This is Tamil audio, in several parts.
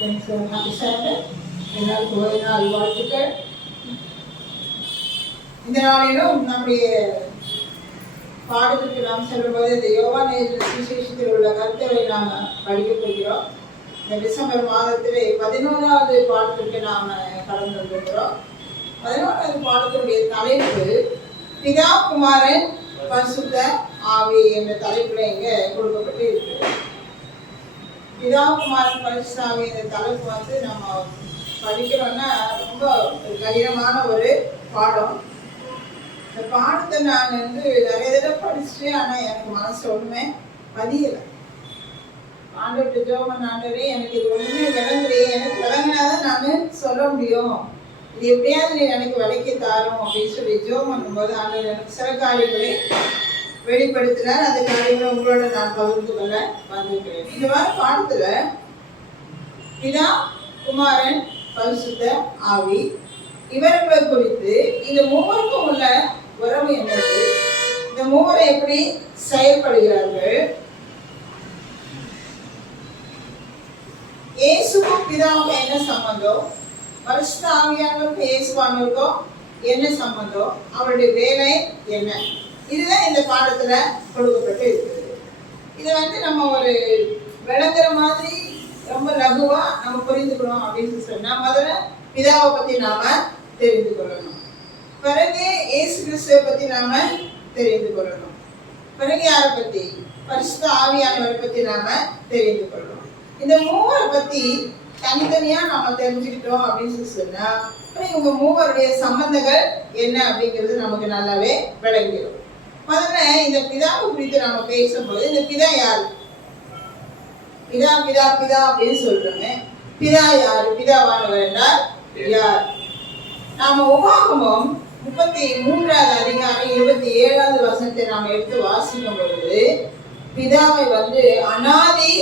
எல்லாருக்கும் நாள் வாழ்த்துக்கள். இந்த நாளிலும் நம்முடைய பாடத்திற்கு நாம் செல்லும்போது இந்த யோவான் சுவிசேஷத்தில் உள்ள கருத்துக்களை நாம் படிக்கப் போகிறோம். இந்த டிசம்பர் மாதத்திலே 11வது பாடத்திற்கு நாம் கடந்து வந்திருக்கிறோம். 11வது பாடத்தினுடைய தலைப்பு பிதா குமாரன் பரிசுத்த ஆவி என்ற தலைப்புல இங்க கொடுக்கப்பட்டு இருக்கு. பிதா குமாரன் பரிசுத்த ஆவி என்ற தலைப்பு நம்ம படிக்கிறோம்னா ரொம்ப கடினமான ஒரு பாடம். இந்த பாடத்தை நான் நிறைய தடவை படிச்சுட்டேன். ஆனால் எனக்கு மனசு ஒன்றுமே பதியலை. ஆண்டவர்கிட்ட ஜெபம் ஆண்டவரே எனக்கு இது ஒன்றுமே விளங்குலையே, எனக்கு விளங்கினாதான் நான் சொல்ல முடியும், இது எப்படியாவது எனக்கு விளக்கி தாரும் அப்படின்னு சொல்லி ஜெபம் பண்ணும்போது ஆண்டவர் எனக்கு சில காரியங்களை வெளிப்படுத்தினார். அந்த காரியங்களை உங்களோட நான் பகிர்ந்து கொள்ள வந்திருக்கிறேன். இந்த வார பாடத்துல பிதா குமாரன் பரிசுத்த ஆவி இவர்களை குறித்து இந்த மூவருக்கும் உள்ள உறவு என்னது, இந்த மூவரை எப்படி செயல்படுகிறார்கள், இயேசுக்கும் பிதாவுக்கும் என்ன சம்பந்தம், பரிசுத்த ஆவியானவருக்கும் இயேசுவானவருக்கும் என்ன சம்பந்தம், அவருடைய வேலை என்ன, இதுதான் இந்த பாடத்துல கொடுக்கப்பட்டு இருக்குது. இதை நம்ம ஒரு விளங்குற மாதிரி ரொம்ப லகுவா நம்ம புரிந்துக்கணும் அப்படின்னு சொன்னா முதல்ல பிதாவை பத்தி நாம தெரிந்து கொள்ளணும். பிறகு இயேசு கிறிஸ்துவை பத்தி நாம தெரிந்து கொள்ளணும். பிறகு யாரை பத்தி, பரிசுத்த ஆவியானவரை பத்தி நாம தெரிந்து கொள்ளணும். இந்த மூவரை பத்தி தனித்தனியா நம்ம தெரிஞ்சுக்கிட்டோம் அப்படின்னு சொன்னா இவங்க மூவருடைய சம்பந்தங்கள் என்ன அப்படிங்கிறது நமக்கு நல்லாவே விளங்கிடும். முதல்ல இந்த பிதாவை குறித்து நம்ம பேசும்போது இந்த பிதா யாரு, பிதா பிதா பிதா அப்படின்னு சொல்றோங்க. பிதா யாரு, பிதாவானவர் என்றால் யார்? நாம உபாகமம் 33வது அதிகாரம் 27வது வசனத்தை நாம எடுத்து வாசிக்கும் பொழுது பிதாவை அனாதி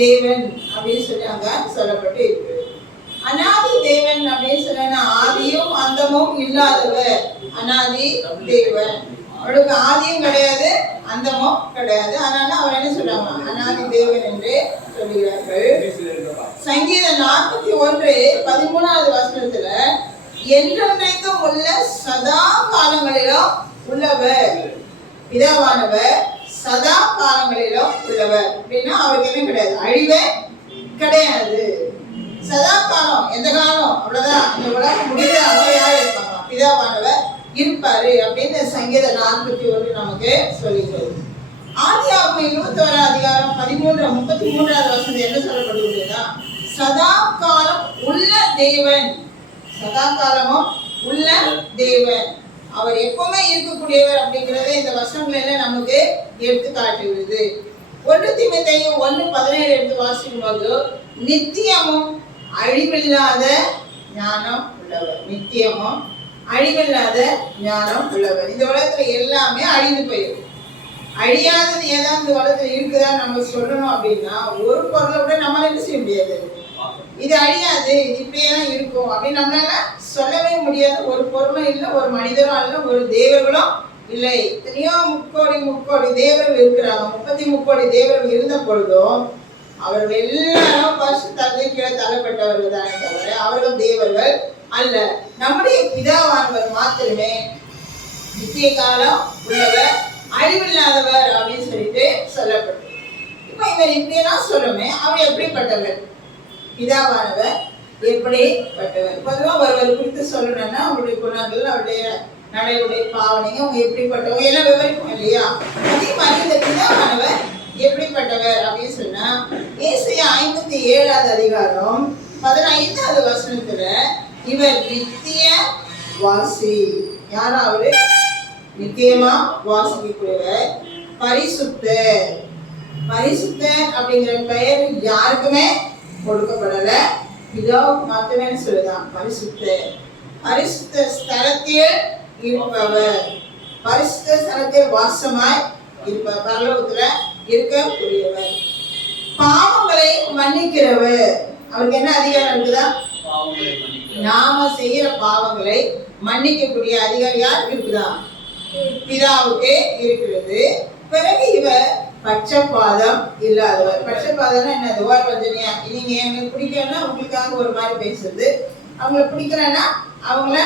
தேவன் அப்படின்னு சொல்லி அங்க சொல்லப்பட்டு இருக்கு. அனாதி தேவன் அப்படின்னு சொன்னா ஆதியும் அந்தமும் இல்லாதவர் அனாதி தேவன். அவருக்கு ஆதியும் கிடையாது, அந்தமும் கிடையாது. அதனால அவர் என்ன சொல்றாங்க, அனாதி தேவன் என்று சொல்கிறார்கள். சங்கீதம் 41:13வது வசனத்துல என்றென்றைக்கும் உள்ள சதா காலங்களிலும் உள்ளவர், பிதாவானவர் சதா காலங்களிலும் உள்ளவர் அப்படின்னா அவருக்கு என்ன கிடையாது, அழிவே கிடையாது. சதா காலம், எந்த காலம், அவ்வளவுதான். இந்த உலகம் முடிந்த அவர் யார் இருப்பாங்க, பிதாவானவர் இருப்பாரு அப்படின்னு சங்கீதம் 41 நமக்கு சொல்லுகிறது. ஆதியாகமம் 21வது அதிகாரம் 33வது வசனம் என்ன சொல்லப்படுகிறதுனா சதா காலம் உள்ள தேவன், சதா காலமும் உள்ள தேவன், அவர் எப்பவுமே இருக்கக்கூடியவர் அப்படிங்கறத இந்த வசனங்கள்ல நமக்கு எடுத்து காட்டுகிறது. 1 தீமோத்தேயு 1:17 எடுத்து வாசிக்கும் போது நித்தியமும் அழிவில்லாத ஞானம் உள்ளவர், நித்தியமும் அழிவில்லாத ஞானம் உள்ளவர். இந்த உலகத்துல எல்லாமே அழிந்து போயிடும். அழியாதது ஏதாவது இந்த உலகத்துல இருக்குதா நம்ம சொல்லணும் அப்படின்னா ஒரு பொருளை கூட நம்மளால என்ன செய்ய முடியாது, இது அழியாது, இது இப்படியேதான் இருக்கும் அப்படின்னு நம்மளால சொல்லவே முடியாது. ஒரு பொருளும் இல்லை, ஒரு மனிதரும் இல்லை, ஒரு தேவர்களும் இல்லை. எத்தனையோ முக்கோடி தேவர்கள் இருக்கிறாங்க. 33 தேவர்கள் இருந்த பொழுதும் அவர்கள் எல்லாரும் பரிசுத்தத்தின் கீழே தள்ளப்பட்டவர்கள் தானே தவிர அவர்கள் தேவர்கள் அல்ல. நம்முடைய பிதாவானவர் மாத்திரமே நித்திய காலம் உள்ளவர், அழிவில்லாதவர் அப்படின்னு சொல்லிட்டு சொல்லப்பட்டது. இப்ப இவர் இப்படியெல்லாம் சொல்லுமே, அவர் எப்படிப்பட்டவர், பிதாவானவர் எப்படிப்பட்டவர்? பொதுவாக ஒருவர் குறித்து சொல்லணும்னா அவருடைய குணங்கள், அவருடைய நடைமுறை பாவனைங்க, அவங்க எப்படிப்பட்டவங்க எல்லாம் விவரிக்கும் இல்லையா? அதே மாதிரி இந்த பிதாவானவர் எப்படிப்பட்டவர் அப்படின்னு சொன்னா ஏசாயா 57வது அதிகாரம் 15வது வசனத்துல இவர் நித்திய வாசி, யாரா அவரு, நித்தியமா வாசிக்கக்கூடியவர், பரிசுத்தர். பரிசுத்தர் அப்படிங்கிற பெயர் யாருக்குமே கொடுக்கப்படல, பிதாவுக்கு மட்டுமே சொல்லுதான் பரிசுத்தர். பரிசுத்த ஸ்தலத்தில் இருப்பவர், பரிசுத்த ஸ்தலத்தில் வாசமாய் இருப்பவர், பரலோகத்துல இருக்கக்கூடியவர். பாவங்களை மன்னிக்கிறவர், அவருக்கு என்ன அதிகாரம் இருக்குதா, நாம செய்யற பாவங்களை மன்னிக்கக்கூடிய அதிகாரம் யாருக்கு இருக்குதா, பிதாவுக்கு இருக்கிறது. பிறகு இவர் பட்சபாதம் இல்லாதவர். பட்சபாதம்னா என்னது? ஓரவஞ்சனையா, நீங்க எனக்கு பிடிக்கலன்னா உங்களுக்காக ஒரு மாதிரி பேசுறது, அவங்கள பிடிக்கலன்னா அவங்கள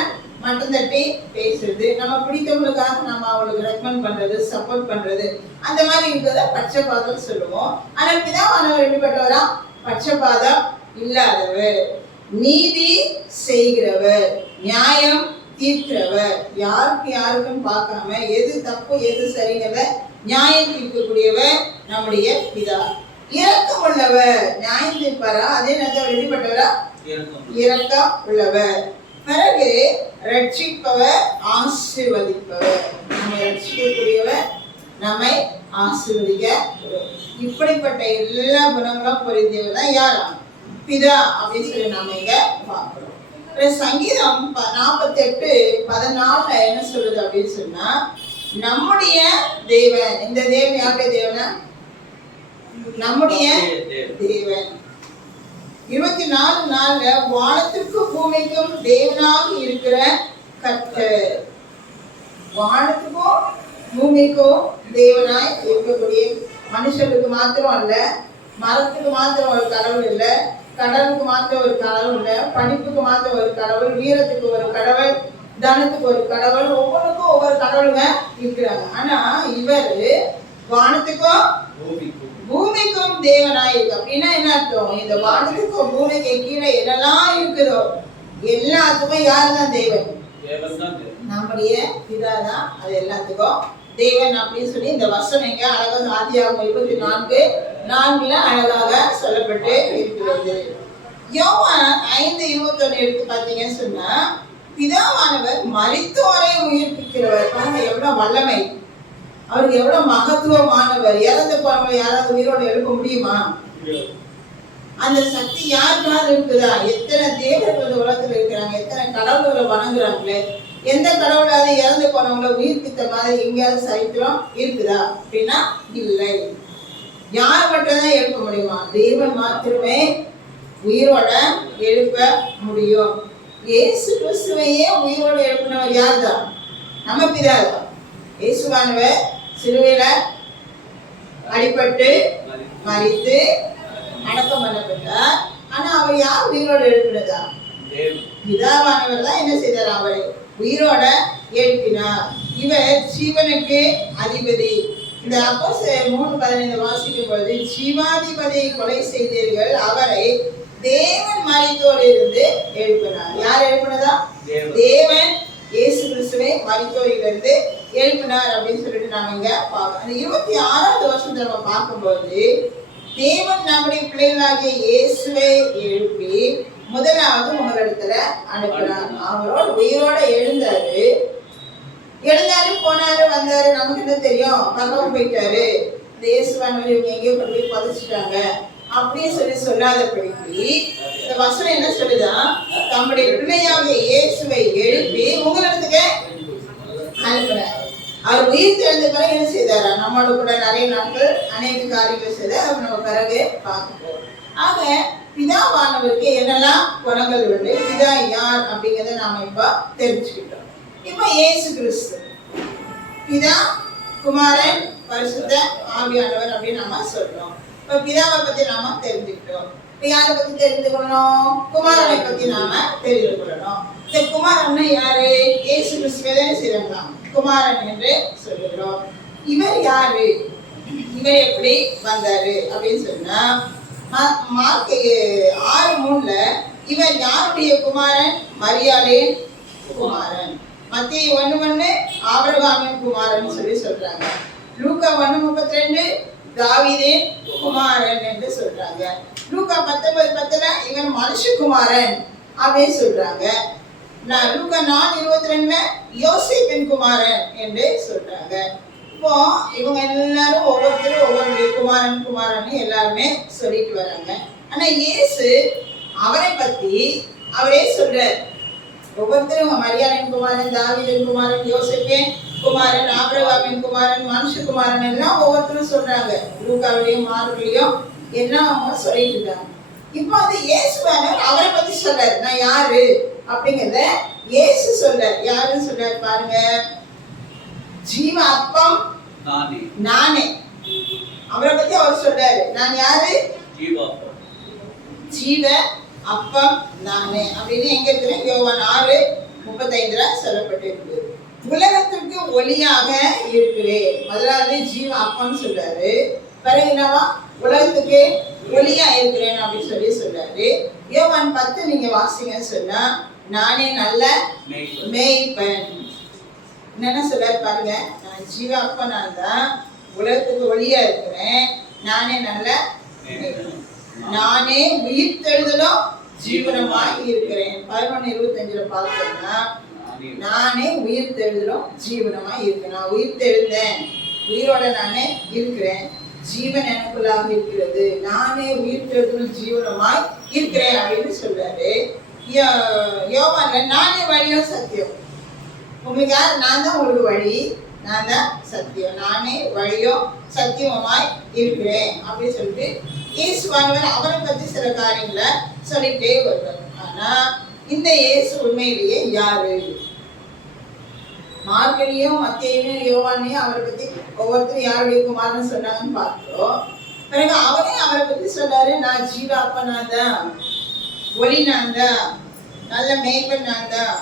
மட்டும் தட்டி பேசுறது, நம்ம பிடித்தவங்களுக்காக நம்ம அவங்களுக்கு ரெக்கமெண்ட் பண்றது, சப்போர்ட் பண்றது, அந்த மாதிரி இருக்கிறத பட்சபாதம் சொல்லுவோம். ஆனா பிதாவானவர் எப்படிப்பட்டவரா? பட்சபாதம் இல்லாதவர், நீதி செய்கிறவர், நியாயம் தீர்க்கிறவர், யாருக்கும் பார்க்காம எது தப்பு எது சரிங்கிறத நியாயம் தீர்க்கக்கூடியவர் நம்முடைய பிதா. இரக்கம் உள்ளவர், நியாயம் தீர்ப்பாரா, அதே நேரத்தில் எப்படிப்பட்டவரா? இரக்கம் உள்ளவர். பிறகு ரட்சிப்பவர், ஆசீர்வதிப்பவர், நம்மை ரட்சிக்கக்கூடியவர், நம்மை ஆசீர்வதிக்க. இப்படிப்பட்ட எல்லா குணங்களும் பொருந்தியவர் தான் யாரா? பிதா அப்படின்னு சொல்லி நாம இங்க பார்க்கிறோம். சங்கீதம் 48:14 என்ன சொல்லுது அப்படின்னு சொன்னா, நம்முடைய தேவன், இந்த தேவன் யாருடைய தேவனா? நம்முடைய தேவன். 24:4 வானத்திற்கும் பூமிக்கும் தேவனாக இருக்கிற கர்த்தர். வானத்துக்கும் பூமிக்கும் தேவனாய் இருக்கக்கூடிய, மனுஷனுக்கு மாத்திரம் அல்ல, மரத்துக்கு மாத்திரம் ஒரு கடவுள் இல்லை, கடவுளுக்கு மாத்திரம் ஒரு கடவுள் இல்லை, படிப்புக்கு மாத்திரம் ஒரு கடவுள், வீரத்துக்கு ஒரு கடவுள், தனத்துக்கு ஒரு கடவுள், ஒவ்வொன்றுக்கும் ஒவ்வொரு கடவுளுங்க இருக்கிறாங்க. ஆனா இவர் வானத்துக்கும் பூமிக்கும் தேவனாய் இருக்கு. அப்படின்னா என்ன அர்த்தம்? இந்த வானத்துக்கும் பூமிக்கு கீழே என்னெல்லாம் இருக்குதோ எல்லாத்துக்கும் யாருதான் தேவன்? நம்முடைய பிதா தான் அது எல்லாத்துக்கும் தேவன் அப்படின்னு சொல்லி இந்த வசனம் இங்க அழகாக ஆதியாகமம் 24:4 அழகாக சொல்லப்பட்டு இருக்கிறது. யோவான் 5:21 எடுத்து பார்த்தீங்கன்னு சொன்னா, பிதாவானவர் மரித்தோரை உயிர்ப்பிக்கிறவர். பாருங்க எவ்வளவு வல்லமை, அவருக்கு எவ்வளவு மகத்துவமானவர். இறந்து போறவங்களை யாராவது உயிரோடு எழுப்ப முடியுமா? அந்த சக்தி யாருக்காவது இருக்குதா? எத்தனை தேவர்கள் உலகத்துல இருக்கிறாங்க, எத்தனை கடவுள்களை வணங்குறாங்களே, எந்த கடவுளாவது இறந்து போனவங்களை உயிர்ப்பித்த மாதிரி எங்கேயாவது சரித்திரம் இருக்குதா அப்படின்னா இல்லை. யார் மட்டும்தான் எழுப்ப முடியுமா? தேவன் மாத்திரமே உயிரோட எழுப்ப முடியும். இயேசு கிறிஸ்துவையே உயிரோட எழுப்பினவர் யார் தான்? நம்ம பிதா தான். இயேசுவானவர் சிலுவையில அடிபட்டு மரித்து அடக்கம் பண்ணப்பட்டார். ஆனா அவர் யார் உயிரோட எழுப்பினதா? பிதாவானவர் தான் என்ன செய்தார்? அவரை உயிரோட எழுப்பினார். இவர் ஜீவனுக்கு அதிபதி. இந்த அப்போஸ்தலர் 3:15 வாசிக்கும் பொழுது, ஜீவாதிபதியை கொலை செய்தீர்கள், அவரை தேவன் மரித்தோரிலிருந்து எழுப்பினார். யார் எழுப்பினதா? தேவன் இயேசு கிறிஸ்துவை மரித்தோரிலிருந்து எழுப்பினார் அப்படின்னு சொல்லிட்டு நாம இங்க பார்க்கணும். அந்த 26வது வருஷத்துல நம்ம பார்க்கும்போது, தேவன் நம்முடைய பிள்ளைகளாகிய இயேசுவை எழுப்பி முதலாவது உங்களிடத்துல அனுப்பினார். அவரோட உயிரோட எழுந்தாரு, போனாரு, வந்தாரு, நமக்கு என்ன தெரியும்? பரவம் போயிட்டாரு, இந்த இயேசுவானவர் இவங்க எங்கேயோ கொண்டு போய் புதைச்சிட்டாங்க அப்படின்னு சொல்லி சொல்லாதபடிக்கு இந்த வசனம் என்ன சொல்லுதா? தம்முடைய பிள்ளையாகிய இயேசுவை எழுப்பி உங்களிடத்துக்கு அனுப்பினார். அவர் உயிர் தெரிந்த பிறகு என்ன செய்தாரா? நம்மளோட கூட நிறைய நாட்கள் அநேக காரியங்கள் செய்தார். அவர் நம்ம பிறகு பார்ப்போம். ஆக பிதாவானவருக்கு என்னெல்லாம் குணங்கள் உண்டு, பிதா யார் அப்படிங்கிறத நாம இப்ப தெரிஞ்சுக்கிட்டோம். இப்ப இயேசு கிறிஸ்து பிதா, குமாரன், பரிசுத்த ஆவியானவர் அப்படின்னு நம்ம சொல்றோம். இப்ப பிதாவை பத்தி நாம தெரிஞ்சுக்கிட்டோம். இப்ப யாரை பத்தி தெரிந்து கொள்ளணும்? குமாரனை பத்தி நாம தெரிந்து கொள்ளணும். இந்த குமாரன் யாரு? இயேசு கிறிஸ்துவே செய்யலாம் குமாரன் என்று சொல்லுகிறோம். இவர் யாரு? இவர் எப்படி வந்தாரு அப்படின்னு சொன்னா, மார்க் 6:3 இவர் யாருடைய குமாரன்? மரியாளின் குமாரன். மத்தேயு 1:1 ஆபிரகாமின் குமாரன் சொல்லி சொல்றாங்க. லூக்கா 1:32 தாவீதின் குமாரன் என்று சொல்றாங்க. லூக்கா 19:10 இவன் மனுஷகுமாரன் அப்படின்னு சொல்றாங்க. லூக்கா 4:22 யோசேப்பின் குமாரன் என்று சொல்றாங்க. இப்போ இவங்க எல்லாரும் ஒவ்வொருத்தரும் ஒவ்வொரு குமாரன் குமாரன் எல்லாருமே சொல்லிட்டு வராங்க. ஆனா இயேசு அவரை பத்தி அவரே சொல்றார். ஒவ்வொருத்தரும் மரியாளின் குமாரன், தாவீதின் குமாரன், யோசேப்பின் குமாரன், ஆபிரகாமின் குமாரன், மனுஷகுமாரன் எல்லாம் ஒவ்வொருத்தரும் சொல்றாங்க. லூக்காவிலையும் மார்க்லயும் எல்லாம் அவங்க சொல்லிட்டு இருக்காங்க. இப்போ அது இயேசுவானவர் அவரை பத்தி சொல்றாரு. நான் யாரு அப்படிங்கிறத இயேசு சொல்றார். யாருன்னு சொல்றாரு பாருங்க. ஜீவ அப்பம் நானே. அவரை பத்தி அவர் சொல்றாரு, நான் யாரு? ஜீவ அப்பம் நானே அப்படின்னு எங்க இருக்கிறேன்? யோவான் 6:35 சொல்லப்பட்டிருக்கு. உலகத்திற்கு ஒளியாக இருக்கிறேன். முதலாவது ஜீவ அப்பம் சொல்றாரு. பிறகு என்னவா? உலகத்துக்கு ஒளியா இருக்கிறேன் அப்படின்னு சொல்றாரு. யோவான் 10 நீங்க வாசிங்க சொன்னா, நானே நல்ல மேய்ப்பன். என்னென்ன சொல்றாரு பாருங்க. நான் ஜீவ அப்பம் நான் தான், உலகத்துக்கு ஒளியா இருக்கிறேன், நானே நல்ல மேய்ப்பன், நானே உயிர் தெழுதலும் ஜீவனமாய் இருக்கிறேன். 11:25 பார்த்தோம்னா, நானே உயிர் தெழுதலும் ஜீவனமாய் இருக்கிறேன். நான் உயிர் தெழுந்தேன், உயிரோட நானே இருக்கிறேன், ஜீவன் எனக்குள்ளாக இருக்கிறது, நானே உயிர் தெழுதலும் ஜீவனமாய் இருக்கிறேன் அப்படின்னு சொல்றாரு. யோவான்ல நானே வழியும் சத்தியம். உங்களுக்கு யார்? நான் தான் உங்களுக்கு வழி, நான் தான் சத்தியம், நானே வழியும் சத்தியமாய் இருக்கிறேன் அப்படின்னு சொல்லிட்டு இயேசுவானவர் அவரை பத்தி சில காரியங்களை சொல்லிட்டே வருவார். ஆனா இந்த இயேசு உண்மையிலேயே யாரு? மார்க்கனையும் மத்தேயும் யோவானையும் அவரை பத்தி ஒவ்வொருத்தரும் யாருடைய குமாரன்னு சொன்னாங்கன்னு பார்த்தோம். பிறகு அவரை பத்தி சொல்றாரு, நான் ஜீவாப்பா நான் தான், ஒளி நான் தான், நல்ல மேய்ப்பன் நான் தான்,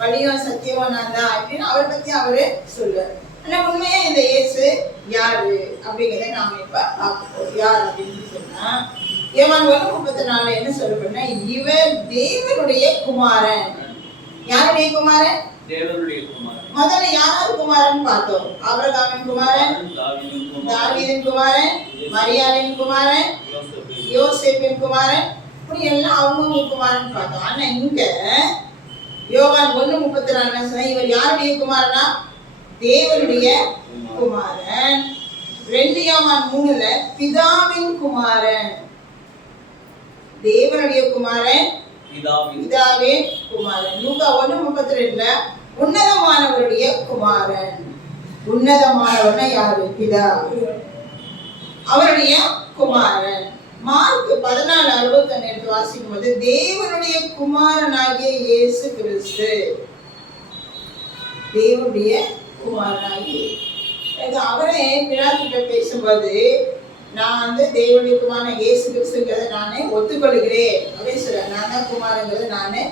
வழியும் சத்தியமும் நான் தான் அப்படின்னு அவரை பத்தி அவரு சொல்றாரு. ஆனா உண்மையா இந்த இயேசு யாரு அப்படிங்கிறத நாம இப்ப பார்ப்போம். யார் அப்படின்னு சொன்னா, யோவான் 1:34 என்ன சொல்லப்படுனா, இவர் தேவனுடைய குமாரன். யாருடைய குமாரன்? தேவனுடைய குமாரன். முதல்ல யாராவது குமாரன் பார்த்தோம்? ஆபிரகாமின் குமாரன், தாவீதின் குமாரன், மரியாளின் குமாரன், யோசேப்பின் குமாரன், இப்படி எல்லாம் அவங்க குமாரன் பார்த்தோம். ஆனா இங்க யோவான் 1:34 சொன்னா, இவர் யாருடைய குமாரனா? தேவனுடைய குமாரன். 2 யோவான் 3ல பிதாவின் குமாரன். தேவனுடைய குமாரன், பிதாவின் குமாரன். லூக்கா 1:32ல உன்னதமானவருடைய குமாரன். உன்னதமானவர்னா யாரு? பிதா, அவருடைய குமாரன். மார்க் 14:61 எடுத்து வாசிக்கும் போது, தேவனுடைய குமாரனாகிய இயேசு கிறிஸ்து, தேவனுடைய குமாரனாகிய அவரே பிலாத்துட்ட பேசும்போது, நான் தேவனுடைய குமாரன் இயேசு கிறிஸ்துங்கிறத நானே ஒத்துக்கொள்கிறேன் அப்படின்னு சொல்றாரு. நான் தான் குமாரங்கிறத நானே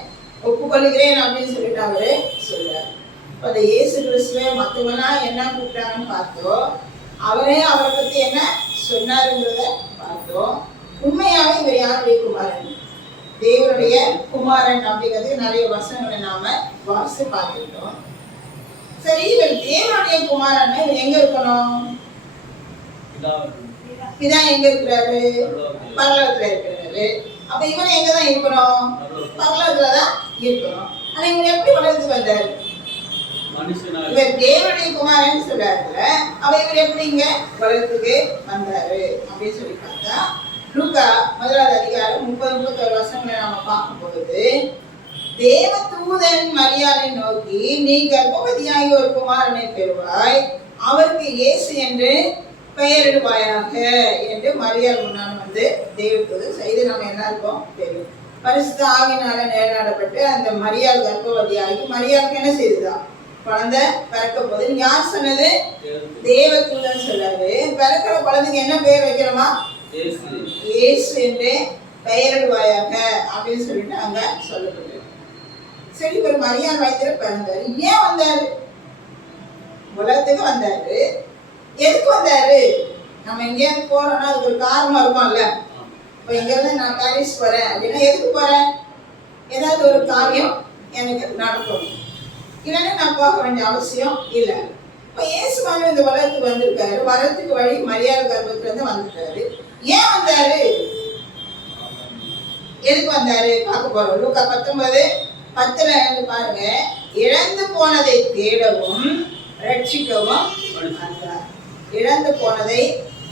ஒப்புக்கொள்கிறேன் அப்படின்னு சொல்லிட்டு அவரு சொல்றாரு. இப்போ அந்த இயேசு கிறிஸ்துவ மற்றவனா என்ன கூப்பிட்டாங்கன்னு பார்த்தோம். அவரே அவரை பத்தி என்ன சொன்னாருங்கிறத பார்த்தோம். உண்மையாவே இவர் யாருடைய குமாரன்? தேவனுடைய குமாரன் அப்படிங்கிறது நிறைய வசனங்களை நாம வாசித்து பார்த்துக்கிட்டோம். சரி, இவர் தேவனுடைய குமாரன் இவர் எங்க இருக்கணும்? பிதா எங்க இருக்கிறாரு? பரலோகத்துல இருக்கிறாரு. அப்ப இவன் எங்கதான் இருக்கணும்? பரலோகத்துலதான் இருக்கணும். ஆனா இவங்க எப்படி வளர்ந்து வந்தாரு? இவர் தேவனுடைய குமாரன் சொல்றாருல, அவ இவர் எப்படி இங்க வளர்த்துக்கு வந்தாரு அப்படின்னு சொல்லி பார்த்தா, லூக்கா 1:30 வசனங்களை நாம பார்க்கும் பொழுது, தேவ தூதன் மரியாதை நோக்கி, நீ கர்ப்பவதியாகி ஒரு குமாரனை பெறுவாய், அவருக்கு இயேசு என்று பெயரிடுவாயாக என்று மரியாள் முன்னாள் தேவதூதன் செய்து நம்ம எல்லாருக்கும் தெரியும். பரிசுத்த ஆவியினால நேரப்பட்டு அந்த மரியாள் கர்ப்பவதியாகி, மரியாளுக்கு என்ன செய்துதான்? குழந்தை பிறக்க போது. யார் சொன்னது? தேவதூதன் சொல்றாரு. பிறக்கிற குழந்தைக்கு என்ன பெயர் வைக்கிறோமா? இயேசு என்று பெயரிடுவாயாக அப்படின்னு சொல்லிட்டு அங்க சொல்லப்பட்டது. சரி, ஒரு மரியாள் வயத்துல பிறந்தாரு. ஏன் வந்தாரு? உலகத்துக்கு வந்தாரு. எதுக்கு வந்தாரு? நம்ம எங்கேயாவது போறோம்னா அதுக்கு ஒரு காரணம் இருக்கும்ல. இப்போ இங்க இருந்து நான் பாரிஸ் போறேன் அப்படின்னா எதுக்கு போறேன்? ஏதாவது ஒரு காரியம் எனக்கு நடக்கணும், இல்லைன்னா நான் போக வேண்டிய அவசியம் இல்லை. இப்போ இயேசுவான இந்த உலகத்துக்கு வந்திருக்காரு. வரத்துக்கு வழி மரியாள் கர்ப்பத்துல இருந்து வந்துட்டாரு. ஏன் வந்தாரு? எதுக்கு வந்தாரு பார்க்க போறோம். லூக்கா 19:10 பாருங்க. இழந்து போனதை தேடவும் ரட்சிக்கவும் வந்தார். இழந்து போனதை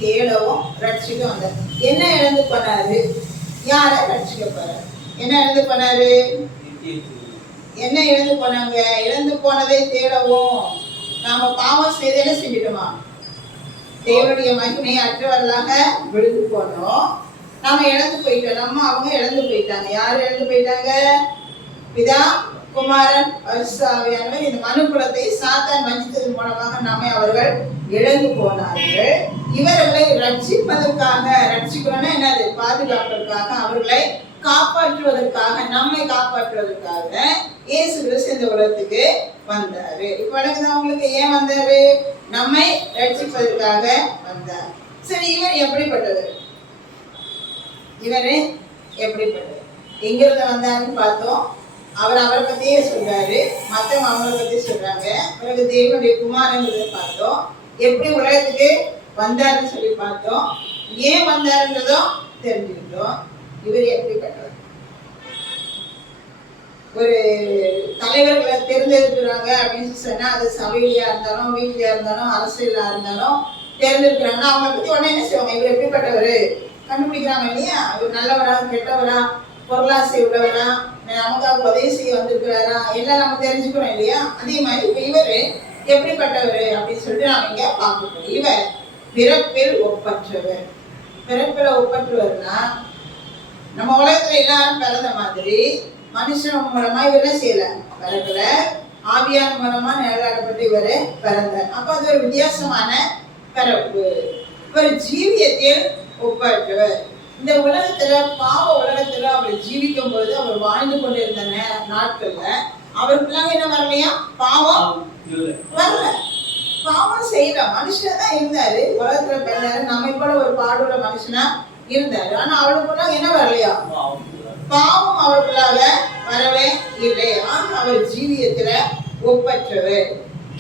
தேடவும் ரட்சிக்க வந்தார். என்ன இழந்து போனாரு? யார ரட்சிக்க போறாரு? என்ன இழந்து போனாரு? என்ன இழந்து போனாங்க? இழந்து போனதை தேடவும். நாம பாவம் செய்து என்ன செஞ்சிட்டோமா? தேவனுடைய மகிமையை அற்றவர்களாக விழுந்து போனோம். நாம இழந்து போயிட்டோம். அவங்க இழந்து போயிட்டாங்க. யாரு இழந்து போயிட்டாங்க? பிதா குமாரன் பரிசுத்த ஆவியானவர். இந்த மனுக்குலத்தை சாத்தான் வஞ்சித்ததன் மூலமாக நம்மை அவர்கள் இழந்து போனார்கள். இவர்களை ரட்சிப்பதற்காக, ரட்சிக்கணும்னா என்னது, பாதுகாப்பதற்காக, அவர்களை காப்பாற்றுவதற்காக, நம்மை காப்பாற்றுவதற்காக இயேசு கிறிஸ்து இந்த உலகத்துக்கு வந்தாரு. இப்ப வணக்கம் அவங்களுக்கு ஏன் வந்தாரு? நம்மை ரட்சிப்பதற்காக வந்தார். சரி, இவர் எப்படிப்பட்டவர்? இவரு எப்படிப்பட்டவர்? எங்கிருந்து வந்தாருன்னு பார்த்தோம். அவரை பத்தியே சொல்றாரு, மற்றவங்க அவங்கள பத்தி சொல்றாங்க. பிறகு தேவனுடைய குமாரங்கிறத பார்த்தோம். எப்படி உலகத்துக்கு வந்தாருன்னு சொல்லி பார்த்தோம். ஏன் வந்தாருன்றதும் தெரிஞ்சுக்கிட்டோம். இவர் எப்படிப்பட்டவர்? ஒரு தலைவர்களை தேர்ந்தெடுக்கிறாங்க அப்படின்னு சொன்னா, அது சபையிலையா இருந்தாலும், வீட்டிலையா இருந்தாலும், அரசியலா இருந்தாலும் தேர்ந்தெடுக்கிறாங்கன்னா அவங்களை பத்தி உடனே என்ன செய்வாங்க? இவர் எப்படிப்பட்டவர் கண்டுபிடிக்கிறாங்க இல்லையா? இவர் நல்லவரா, கெட்டவரா, பொருளாசை உள்ளவரா, நமக்காக உதவி செய்ய வந்திருக்கிறாரா, எல்லாம் நம்ம தெரிஞ்சுக்கிறோம் இல்லையா? அதே மாதிரி இப்ப இவரு எப்படிப்பட்டவர் அப்படின்னு சொல்லிட்டு நாம இங்க பார்க்கணும். இவர் பிறப்பில் ஒப்பற்றவர். பிறப்பில் ஒப்பற்றவர்னா, நம்ம உலகத்துல எல்லாரும் பிறந்த மாதிரி மனுஷன் மூலமா இவர் செய்யல, பிறகுல ஆவியான் மூலமா நிழலாடப்பட்டு இவரு பிறந்தார். அப்ப அது ஒரு வித்தியாசமான பிறப்பு. இவர் ஜீவியத்தில் ஒப்பற்றவர். இந்த உலகத்துல, பாவ உலகத்துல அவர் ஜீவிக்கும் பொழுது, அவர் வாழ்ந்து கொண்டிருந்த நாட்கள்ல அவருக்குலாம் என்ன வரலையா? பாவம் வரல. பாவம் செய்யல, மனுஷன் தான் இருந்தாரு, உலகத்துல பிறந்தாரு, நம்ம கூட ஒரு பாடுள்ள மனுஷனா இருந்தாரு. ஆனா அவளுக்குள்ள என்ன வரலையா? பாவம் அவருக்குள்ளாக வரவே இல்லை. ஆனா அவர் ஜீவியத்துல ஒப்பற்றவர்,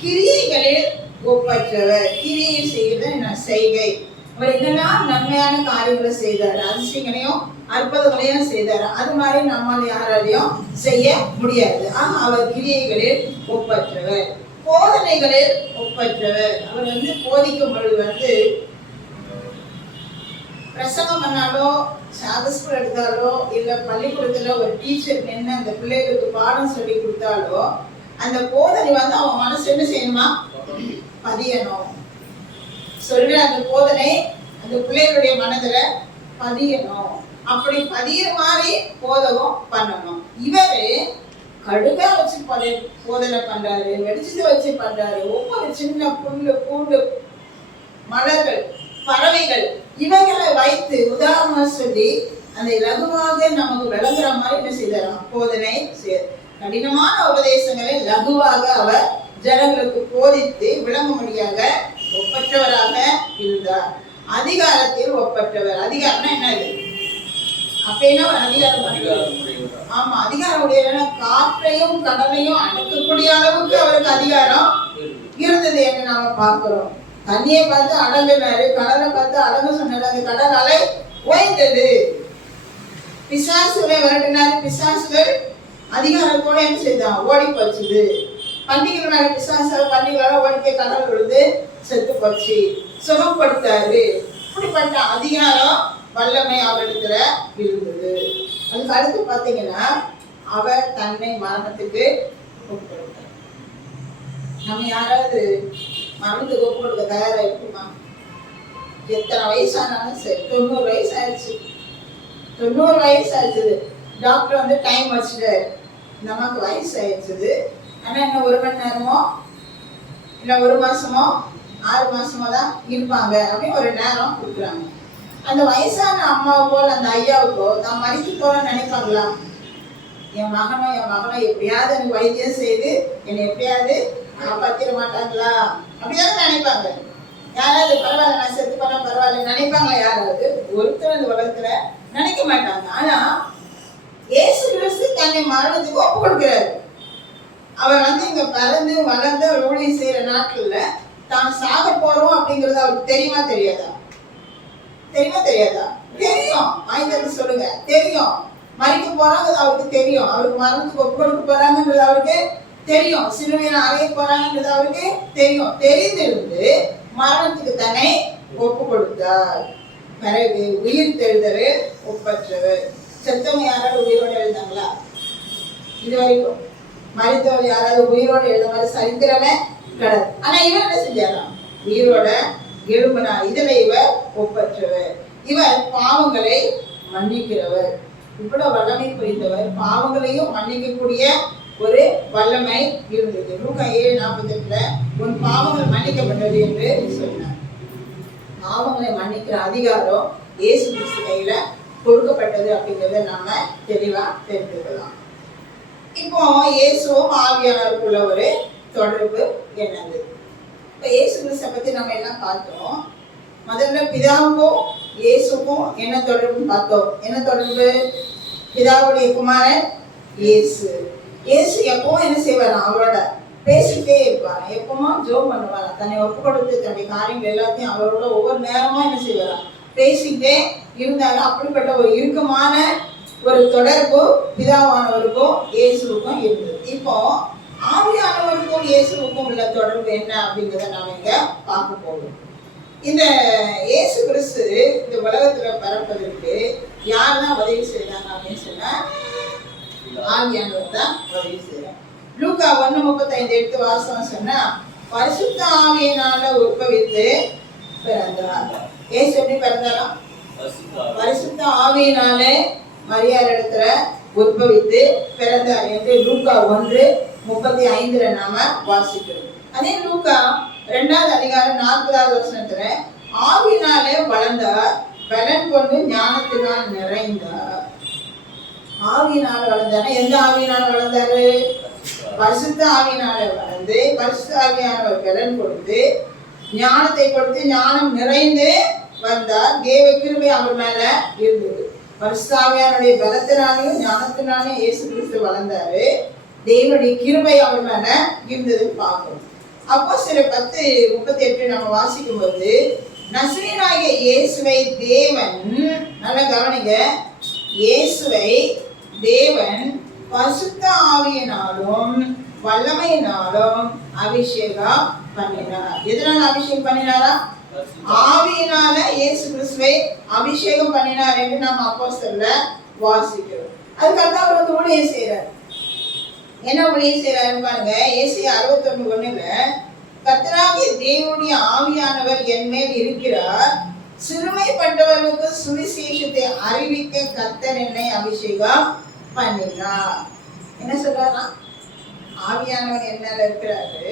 கிரியைகளில் ஒப்பற்றவர். கிரியை செய்கிறது செய்கை. அவர் என்னெல்லாம் நன்மையான காரியங்களை செய்தாரு, அதிசயங்களையும் அற்புதங்களையும் செய்தாரு. அது மாதிரி நம்மால் யாராலையும் செய்ய முடியாது. ஆனா அவர் கிரியைகளில் ஒப்பற்றவர், போதனைகளில் ஒப்பற்றவர். அவர் போதிக்கும் பொழுது பிரசங்கம் பண்ணாலோ, சாதஸ்கூல் எடுத்தாலோ, இல்ல பள்ளிக்கூடத்துல ஒரு டீச்சர் நின்று அந்த பிள்ளைகளுக்கு பாடம் சொல்லி கொடுத்தாலோ, அந்த போதனை அவன் மனசு என்ன செய்யணுமா? பதியணும். சொல்ற அந்த போதனை அந்த பிள்ளைகளுடைய மனதுல பதியணும். அப்படி பதியிற மாதிரி போதகம் பண்ணணும். இவரு கடுகா வச்சு போதனை பண்றாரு, வெடிச்சதை வச்சு பண்றாரு. ஒவ்வொரு சின்ன புல்லு, பூண்டு, மலர்கள், பறவைகள் இவைகளை வைத்து உதாரணமா சொல்லி அந்த லகுவாக நமக்கு விளங்குற மாதிரி என்ன செய்தாராம்? போதனை. கடினமான உபதேசங்களை லகுவாக அவர் ஜனங்களுக்கு போதித்து விளங்கும்படியாக ஒப்பற்றவராக இருந்தார். அதிகாரத்தில் ஒப்பற்றவர். அதிகாரம்னா என்னது? அப்படின்னா ஒரு அதிகாரம். ஆமா, அதிகாரம் உடையவன. காற்றையும் கடலையும் அடக்கக்கூடிய அளவுக்கு அவருக்கு அதிகாரம் இருந்தது என்று நாம பார்க்கிறோம். தண்ணியை பார்த்து அடங்கினாரு, கடலை பார்த்து அடங்க சொன்னாரு, அந்த கடல் அலை ஓய்ந்தது. பிசாசுகளை விரட்டினாரு, பிசாசுகள் அதிகாரத்தோட என்ன செய்தான்? ஓடி போச்சுது. பண்டிகைகள் மேல பிசாசு பண்டிகைகளால ஓடி போய் கடல் விழுந்து செத்து போச்சு. சுகப்படுத்தாரு. இப்படிப்பட்ட அதிகாரம் வல்லமை அவரிடத்துல இருந்தது. அதுக்கு அடுத்து பாத்தீங்கன்னா, அவர் தன்னை மரணத்துக்கு ஒப்புக்கொடுத்தார். நம்ம யாராவது மரணத்துக்கு ஒப்பு கொடுக்க தயாரா இருக்குமா? எத்தனை வயசானாலும் சரி, 90 வயசு ஆயிடுச்சு, 90 வயசு ஆயிடுச்சு, டாக்டர் டைம் வச்சுட்டாரு, நமக்கு வயசு ஆயிடுச்சுது, ஆனா இன்னும் 1 மணி நேரமோ இல்லை 1 மாசமோ 6 மாசமோ தான் இருப்பாங்க அப்படின்னு ஒரு நேரம் கொடுக்குறாங்க. அந்த வயசான அம்மாவுக்கோ அந்த ஐயாவுக்கோ தான் மறித்து போறோம்னு நினைப்பாங்களா? என் மகனோ எப்படியாவது எனக்கு வைத்தியம் செய்து என்னை எப்படியாவது காப்பாத்திர மாட்டாங்களா அப்படிதான் நினைப்பாங்க. யாராவது பரவாயில்ல, நான் செத்து பண்ண பரவாயில்ல நினைப்பாங்களா? யாராவது ஒருத்தர் அந்த உலகத்துல நினைக்க மாட்டாங்க. ஆனா இயேசு கிறிஸ்து தன்னை மரணத்துக்கு ஒப்பு கொடுக்கிறாரு. அவர் இங்க பிறந்து வளர்ந்து ஊழியம் செய்யற நாட்கள்ல தான் சாக போறோம் அப்படிங்கிறது அவருக்கு தெரியுமா தெரியாதா? தெரியும். வாய்ந்தது சொல்லுங்க. தெரியும். மறிக்க போறாங்க அவருக்கு தெரியும். அவருக்கு மரணத்துக்கு ஒப்பு கொடுக்க போறாங்கன்றது அவருக்கு தெரியும். சிலுவையில அறைய போறாங்கன்றது அவருக்கு தெரியும். தெரிந்திருந்து மரணத்துக்கு தன்னை ஒப்பு கொடுத்தார். பிறகு உயிர் தெழுதல் ஒப்பற்றவர். செத்தவங்க யாராவது உயிரோடு எழுந்தாங்களா? இது வரைக்கும் மறித்தவர் யாராவது உயிரோடு எழுத மாதிரி சரித்திரமே கிடையாது. ஆனா இவர் என்ன செஞ்சாராம்? உயிரோட எழும்பினா. இதுல இவர் ஒப்பற்றவர். இவர் பாவங்களை மன்னிக்கிறவர். இவ்வளவு வல்லமை புரிந்தவர், பாவங்களையும் மன்னிக்கக்கூடிய ஒரு வல்லமை இருந்தது. லூக்கா 7:48 உன் பாவங்கள் மன்னிக்கப்பட்டது என்று சொன்னார். பாவங்களை மன்னிக்கிற அதிகாரம் இயேசு கிறிஸ்து கையில கொடுக்கப்பட்டது அப்படிங்கிறத நாம தெளிவா தெரிஞ்சுக்கலாம். இப்போ இயேசுவும் ஆவியானவருக்குள்ள ஒரு தொடர்பு என்னது? இப்ப இயேசு கிறிஸ்துவை பத்தி நம்ம எல்லாம் பார்த்தோம். முதல்ல பிதாவுக்கும் இயேசுக்கும் என்ன தொடர்புன்னு பார்த்தோம். என்ன தொடர்பு? பிதாவுடைய குமாரன் இயேசு. இயேசு எப்பவும் என்ன செய்வாராம்? அவரோட பேசிக்கிட்டே இருப்பாராம். எப்பவும் ஜோம் பண்ணுவாராம். தன்னை ஒப்பு கொடுத்து தன்னுடைய காரியங்கள் எல்லாத்தையும் அவரோட ஒவ்வொரு நேரமும் என்ன செய்வாராம்? பேசிக்கிட்டே இருந்தாலும் அப்படிப்பட்ட ஒரு இறுக்கமான ஒரு தொடர்பு பிதாவானவருக்கும் இயேசுவுக்கும் இருந்தது. இப்போ ஆவியானவருக்கும் இயேசுவுக்கும் உள்ள தொடர்பு என்ன அப்படிங்கிறத நாம இங்க பார்க்க போகிறோம். இந்த இயேசு கிறிஸ்து இந்த உலகத்துல பரப்பதற்கு யார் தான் உதவி செய்தாங்க அப்படின்னு சொன்னா ஆவியானவர் தான் உதவி செய்யறாங்க. லூக்கா 1:35 எடுத்து வாசகம் சொன்னா பரிசுத்த ஆவியினால உற்பவித்து பிறந்தார். இயேசு எப்படி பிறந்தாராம்? பரிசுத்த ஆவியினாலே மரியாதை இடத்துல உற்பவித்து பிறந்தார் என்று லூக்கா 1:35 நாம வாசிக்கிறோம். அதே லூக்கா 2வது அதிகாரம் 40வது வசனத்துல ஆவியினாலே வளர்ந்தார், பலன் கொண்டு ஞானத்தினால் நிறைந்தார். ஆவியினால் வளர்ந்தார். எந்த ஆவியினால் வளர்ந்தாரு? பரிசுத்த ஆவியினால வளர்ந்து பரிசுத்த ஆவியானவர் பலன் கொடுத்து ஞானத்தை கொடுத்து ஞானம் நிறைந்து வந்தார். தேவ கிருபை அவர் மேல இருந்தது. பரிசுத்த ஆவியானுடைய பலத்தினாலையும் ஞானத்தினாலையும் இயேசு கிறிஸ்து வளர்ந்தாரு. தேவனுடைய கிருபை அவர் மேல இருந்ததுன்னு பார்க்கிறோம். அப்போஸ்தலர் 10:38 நம்ம வாசிக்கும் போது நசரேயனாகிய இயேசுவை தேவன், நல்ல கவனிங்க, இயேசுவை தேவன் பரிசுத்த ஆவியினாலும் வல்லமையினாலும் அபிஷேகம் பண்ணினார். எதனால அபிஷேகம் பண்ணினாரா? ஆவியினால இயேசு கிறிஸ்துவை அபிஷேகம் பண்ணினார் என்று நாம் அப்போஸ்தலர்ல வாசிக்கிறோம். அதுக்காக அவர் வந்து ஊழியம் செய்யறார். என்ன ஊழியம் செய்யறாருன்னு பாருங்க. ஏசாயா 61:1 கர்த்தராகிய தேவனுடைய ஆவியானவர் என் மேல் இருக்கிறார், சிறுமைப்பட்டவர்களுக்கு சுவிசேஷத்தை அறிவிக்க கர்த்தர் என்னை அபிஷேகம் பண்ணினார். என்ன சொல்றாரா? ஆவியானவர் என் மேல இருக்கிறாரு,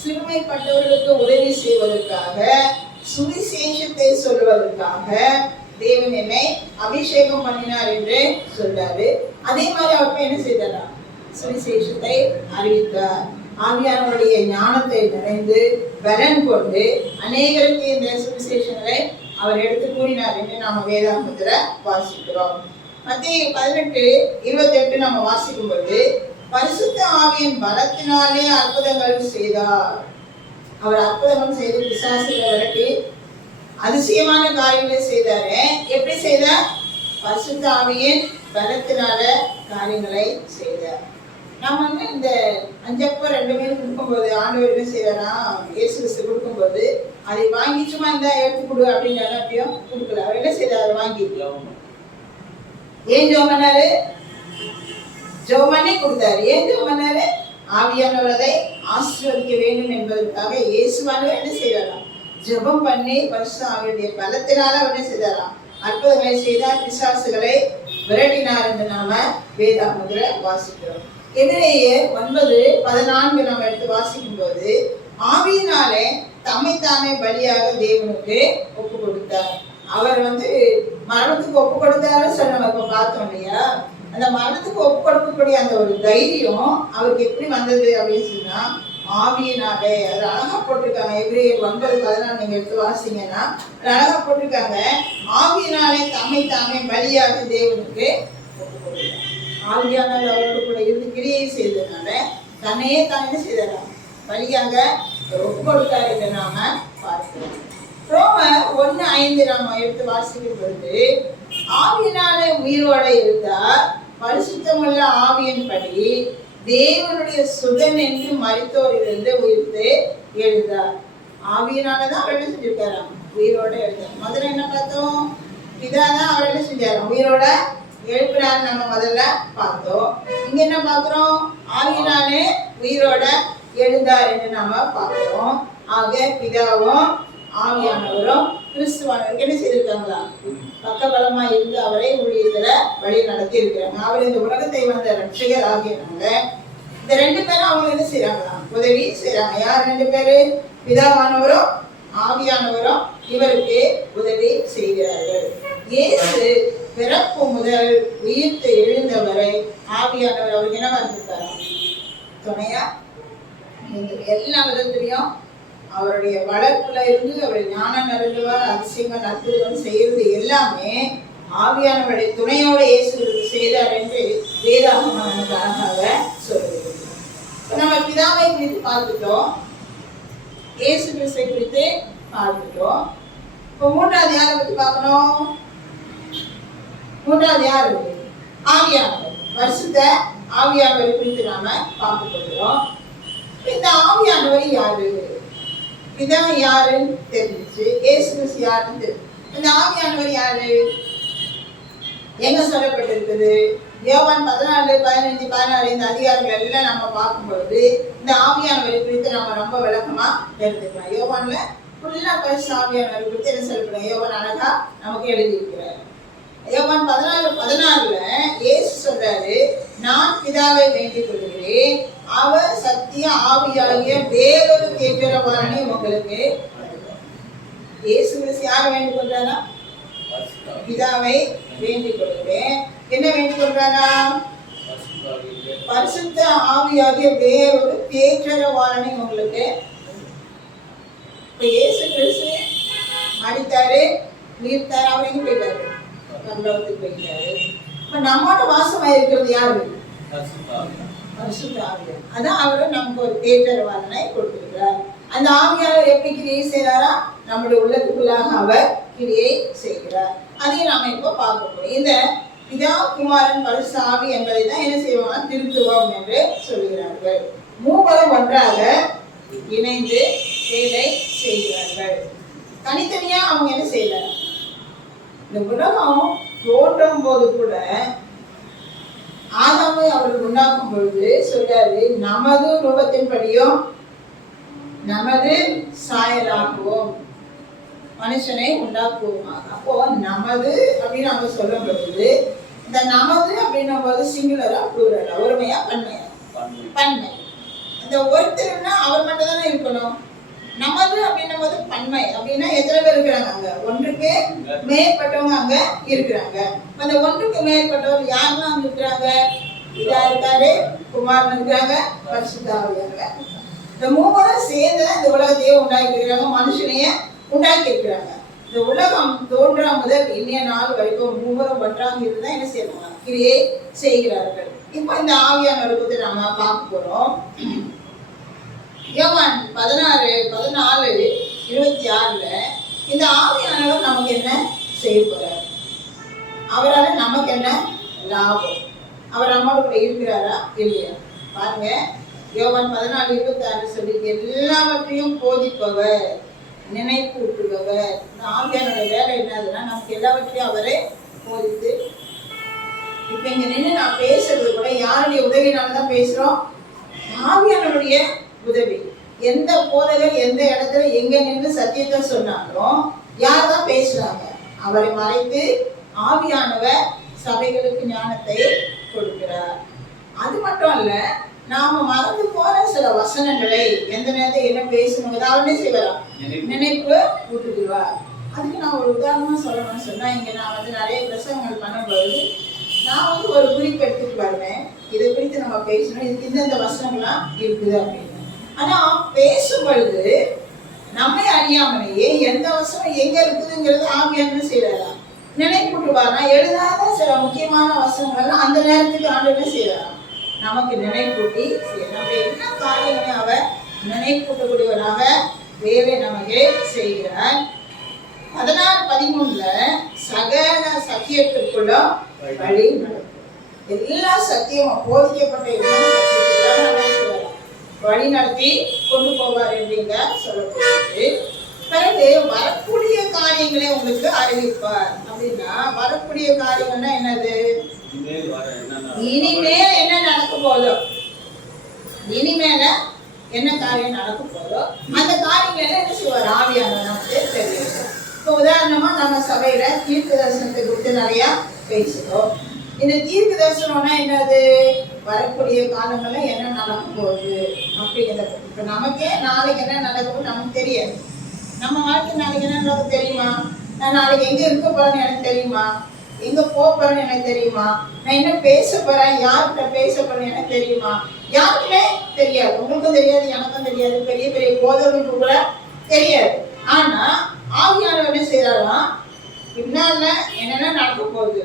சிறுமைப்பட்டவர்களுக்கு உதவி செய்வதற்காக, சுவிசேஷத்தை சொல்வதற்காக தேவன் என்னை அபிஷேகம் பண்ணினார் என்று சொல்றாரு. அதே மாதிரி அவருக்கு என்ன செய்தாரா? சுவிசேஷத்தை அறிவித்தார். ஆவியானவருடைய ஞானத்தை நிறைந்து பலன் கொண்டு அநேகருக்கு இந்த சுவிசேஷங்களை அவர் எடுத்து கூறினார் என்று நாம வேதாகமத்துல வாசிக்கிறோம். மத்தேயு 18:28 நம்ம வாசிக்கும் பொழுது பரிசுத்த ஆவியின் பலத்தினாலே அற்புதங்கள் செய்தார். அவர் அற்புதங்கள் செய்து பிசாசுகளை விரட்டி அதிசயமான காரியங்களை செய்தாரு. எப்படி செய்தார்? பரிசுத்த ஆவியின் பலத்தினால காரியங்களை செய்தார். நம்ம வந்து இந்த 5 அப்பம் 2 மீன் கொடுக்கும்போது ஆண்டவர் என்ன செய்வாரா? இயேசு கிறிஸ்து கொடுக்கும்போது அதை வாங்கி சும்மா இந்த எடுத்து கொடு அப்படின்னு எல்லாத்தையும் கொடுக்கல. அவர் என்ன செய்தார்? அதை வாங்கி ஏன் ஜெபம் பண்ணாரு? ஜெபம் பண்ணி கொடுத்தாரு. ஏன் ஜெபம் பண்ணாரு? ஆவியானவரை ஆசீர்வதிக்க வேண்டும் என்பதற்காக இயேசுவானவர் என்ன செய்யறாராம்? ஜெபம் பண்ணி பரிசுத்த ஆவியுடைய பலத்தினால என்ன செய்தாராம்? அற்புதங்களை செய்தார், பிசாசுகளை விரட்டினார் என்று நாம வேதாகமத்துல வாசிக்கிறோம். எபிரேயர் 9:14 நம்ம எடுத்து வாசிக்கும் போது ஆவியினாலே தம்மைத்தாமே பலியாக தேவனுக்கு ஒப்பு கொடுத்தார். அவர் வந்து மரணத்துக்கு ஒப்பு கொடுத்தாருன்னு சொல்லி நம்ம இப்ப பார்த்தோம் இல்லையா? அந்த மரணத்துக்கு ஒப்பு கொடுக்கக்கூடிய அந்த ஒரு தைரியம் அவருக்கு எப்படி வந்தது அப்படின்னு சொன்னா ஆவியினாலே. அது அழகா போட்டிருக்காங்க. எபிரேயர் 9:14 நீங்க எடுத்து வாசிங்கன்னா அழகா போட்டிருக்காங்க. ஆவியினாலே தம்மைத்தாமே பலியாக தேவனுக்கு ஒப்பு கொடுத்தார். ஆவியானவர் அவரோடு கூட இருந்து கிரியை செய்ததுனால தன்னையே தான் என்ன செய்தாராம்? பலியாக ஒப்பு கொடுத்தார் என்று நாம பார்க்கிறோம். ரோமர் 1:5 நாம எடுத்து வாசிக்கும் பொழுது ஆவியினாலே உயிரோட இருந்தார், பரிசுத்தமுள்ள ஆவியின்படி தேவனுடைய சுதன் என்று மரித்தோரிலிருந்து உயிர்த்து எழுந்தார். ஆவியினாலதான் அவர் என்ன செஞ்சிருக்காராம்? உயிரோட எழுந்தார். முதல்ல என்ன பார்த்தோம்? பிதாதான் அவர் என்ன செஞ்சாராம்? உயிரோட எழுப்புறாரு நம்ம முதல்ல பார்த்தோம். இங்க என்ன பார்க்கிறோம்? ஆவியினாலே உயிரோட எழுந்தார் என்று நாம பார்க்கிறோம். ஆக பிதாவும் ஆவியானவரும் கிறிஸ்துவானவருக்கு என்ன செய்திருக்காங்களா? பக்கபலமா இருந்து அவரை ஊழியத்துல வழி நடத்தி இருக்கிறாங்க. அவர் இந்த உலகத்தை வந்த ரட்சகர் ஆகியனால இந்த ரெண்டு பேரும் அவங்க என்ன செய்யறாங்களாம்? உதவி செய்யறாங்க. யார் ரெண்டு பேரு? பிதாவானவரும் ஆவியானவரும் இவருக்கு உதவி செய்கிறார்கள். இயேசு பிறப்பு முதல் உயிர்த்து எழுந்தவரை ஆவியானவர் அவருக்கு என்ன இருந்திருக்காரா? துணையா எல்லா விதத்திலையும் அவருடைய வளர்ப்புல இருந்து அவருடைய ஞானம் நிறைந்தவர், அதிசயங்கள் அற்புதங்கள் செய்யறது எல்லாமே ஆவியானவருடைய துணையோட இயேசு செய்தார் என்று வேதாகமம் நமக்கு அழகாக சொல்லுகிறது. நம்ம பிதாவை குறித்து பார்த்துட்டோம், இயேசு கிறிஸ்துவை குறித்து பார்த்துட்டோம். இப்போ மூன்றாவது யாரை பற்றி பார்க்கணும்? மூன்றாவது யாரு? ஆவியானவர். பரிசுத்த ஆவியானவரை குறித்து நாம பார்க்க போகிறோம். இந்த ஆவியானவர் யாரு? பிதா யாருன்னு தெரிஞ்சிச்சு, இயேசு கிறிஸ்து யாருன்னு தெரிஞ்சு. இந்த ஆவியானவர் யாரு? எங்க சொல்லப்பட்டிருக்குது? யோவான் 14, 15, 16 இந்த அதிகாரங்கள் எல்லாம் நம்ம பார்க்கும்பொழுது இந்த ஆவியானவரை குறித்து நம்ம ரொம்ப விளக்கமா தெரிஞ்சுக்கலாம். யோவான்ல ஃபுல்லா பரிசுத்த ஆவியானவரை குறித்து என்ன சொல்லப்படுறோம்? யோவான் அழகா நமக்கு எழுதியிருக்கிறார். யோவான் 14:16 இயேசு சொல்றாரு, நான் பிதாவை வேண்டிக் கொள்கிறேன், அவர் சத்திய ஆவியாகிய வேறொரு தேற்றரவாளனை உங்களுக்கு. இயேசு கிறிஸ்து யாரை வேண்டிக் கொள்றாரா? பிதாவை வேண்டிக் கொள்கிறேன். என்ன வேண்டிக் கொள்றாரா? பரிசுத்த ஆவியாகிய வேறொரு தேற்றரவாளனை உங்களுக்கு. இப்ப இயேசு கிறிஸ்து மரித்தாரு, உயிர்த்தாரு, அவர் எங்க போயிட்டாரு? பரலோகத்துக்கு போயிட்டாரு. இப்ப நம்மோட வாசமா இருக்கிறது யாரு? பரிசுத்த ஆவியார். அதான் அவரு நமக்கு ஒரு தேற்றரவாளனை கொடுத்திருக்கிறார். அந்த ஆவியார் எப்படி கிரியை செய்யறாரா? நம்முடைய உள்ளத்துக்குள்ளாக அவர் கிரியை செய்கிறார். அதையும் நாம இப்ப பார்க்க போறோம். இந்த பிதா, குமாரன், பரிசுத்த ஆவி என்பதை தான் என்ன செய்வாங்க? திருத்துவம் என்று சொல்கிறார்கள். மூவரும் ஒன்றாக இணைந்து வேலை செய்கிறார்கள். தனித்தனியா அவங்க என்ன செய்யறாங்க? இந்த உலகம் தோன்றும் போது கூட ஆதாமை அவர்கள் உண்டாக்கும் பொழுது சொல்றாரு, நமது ரூபத்தின்படியும் நமது சாயலாக்குவோம் மனுஷனை உண்டாக்குவோமாக. அப்போ நமது அப்படின்னு அவங்க சொல்லும் பொழுது இந்த நமது அப்படின்னும் போது சிங்குலரா ப்ளூரலா, ஒருமையா பன்மையா? பன்மை. இந்த ஒருத்தர்னா அவர் மட்டும் தானே இருக்கணும். நமது அப்படின்னும் போது பன்மை அப்படின்னா எத்தனை பேர் இருக்கிறாங்க? அங்க ஒன்றுக்கு மேற்பட்டவங்க அங்க இருக்கிறாங்க. அந்த ஒன்றுக்கு மேற்பட்டவர் யாரெல்லாம் அங்க இருக்கிறாங்க? இதா இருக்காரு, குமாரன் இருக்கிறாங்க, பரிசுத்த ஆவியானவர். இந்த மூவரும் சேர்ந்து இந்த உலகத்தையே உண்டாக்கி இருக்கிறாங்க, மனுஷனையே உண்டாக்கி இருக்கிறாங்க. இந்த உலகம் தோன்றா முதல் இன்னைய நாள் வரைக்கும் மூவரும் ஒன்றாக இருந்தா என்ன செய்வாங்க? கிரியை செய்கிறார்கள். இப்ப இந்த ஆவியானவரை பத்தி நாம பார்க்க போறோம். யோவான் 16:14-26 இந்த ஆவியானவர் நமக்கு என்ன செய்ய போறார்? அவரால் நமக்கு என்ன லாபம்? அவர் நம்மோட கூட இருக்கிறாரா இல்லையா? பாருங்க, யோவான் 14:26 சொல்லி, எல்லாவற்றையும் போதிப்பவர், நினைப்பூட்டுபவர். இந்த ஆவியானோட வேலை என்னதுன்னா நமக்கு எல்லாவற்றையும் அவரே போதித்து. இப்ப இங்க நின்று நான் பேசுறது கூட யாருடைய உதவினாலதான் பேசுறோம்? ஆவியானவருடைய உதவி. எந்த போதகர் எந்த இடத்துல எங்க நின்று சத்தியத்தை சொன்னாலும் யார் தான் பேசுறாங்க? அவரை மறைத்து ஆவியானவர் சபைகளுக்கு ஞானத்தை கொடுக்கிறார். அது மட்டும் இல்ல, நாம மறந்து போற சில வசனங்களை எந்த நேரத்தை என்ன பேசணும் அவனே செய்வாரா? நினைப்பு கூட்டுக்குவார். அதுக்கு நான் ஒரு உதாரணமா சொல்லணும்னு சொன்னா, இங்க நான் நிறைய பிரசவங்கள் பண்ணும்போது நான் ஒரு குறிப்பு எடுத்துட்டு வருவேன். இதை குறித்து நம்ம பேசணும், இதுக்கு இந்த வசனங்கள்லாம் இருக்குது அப்படின்னு. ஆனா பேசும் பொழுது நம்மை அறியாமலேயே எந்த வசனம் எங்க இருக்குதுங்கிறது ஆவியானவர் செய்யறாரா? நினைப்பூட்டுவாரா? எழுதாத சில முக்கியமான வசனங்கள்லாம் அந்த நேரத்துக்கு ஆண்டவர் செய்யறாராம், நமக்கு நினைப்பூட்டி நம்ம என்ன காரியங்களை அவர் நினைப்பூட்டக்கூடியவராக வேலை நமக்கு செய்கிறார். 16:13 சகல சத்தியத்திற்குள்ள வழி நடக்கும். எல்லா சத்தியமும் போதிக்கப்பட்ட வழி நடத்தி கொண்டு போவார் என்றீங்க சொல்லப்படுது. பிறகு வரக்கூடிய காரியங்களை உங்களுக்கு அறிவிப்பார். அப்படின்னா வரக்கூடிய காரியங்கள்னா என்னது? இனிமேல் என்ன நடக்க போதோ, இனிமேல என்ன காரியம் நடக்க போதோ அந்த காரியங்கள் எல்லாம் என்ன செய்வார்? ஆவியானவர் நமக்கு தெரியும். இப்போ உதாரணமா நம்ம சபையில தீர்க்க தரிசனத்தை குறித்து நிறைய பேசுறோம். இந்த தீர்க்க தரிசனம்னா என்னது? வரக்கூடிய காலங்கள்ல என்ன நடக்க போகுது அப்படிங்கிறது. இப்ப நமக்கே நாளைக்கு என்ன நடக்கும் நமக்கு தெரியாது. நம்ம வாழ்க்கை நாளைக்கு என்ன நடக்கும் தெரியுமா? நான் நாளைக்கு எங்க இருக்க போறேன்னு எனக்கு தெரியுமா? எங்க போறேன்னு எனக்கு தெரியுமா? நான் என்ன பேச போறேன், யார்கிட்ட பேச போறேன்னு எனக்கு தெரியுமா? யாருக்குமே தெரியாது. உங்களுக்கும் தெரியாது, எனக்கும் தெரியாது, பெரிய பெரிய போதவர்களுக்கு கூட தெரியாது. ஆனா ஆவியானவர் என்ன செய்யறாராம், பின்னால என்னென்ன நடக்க போகுது,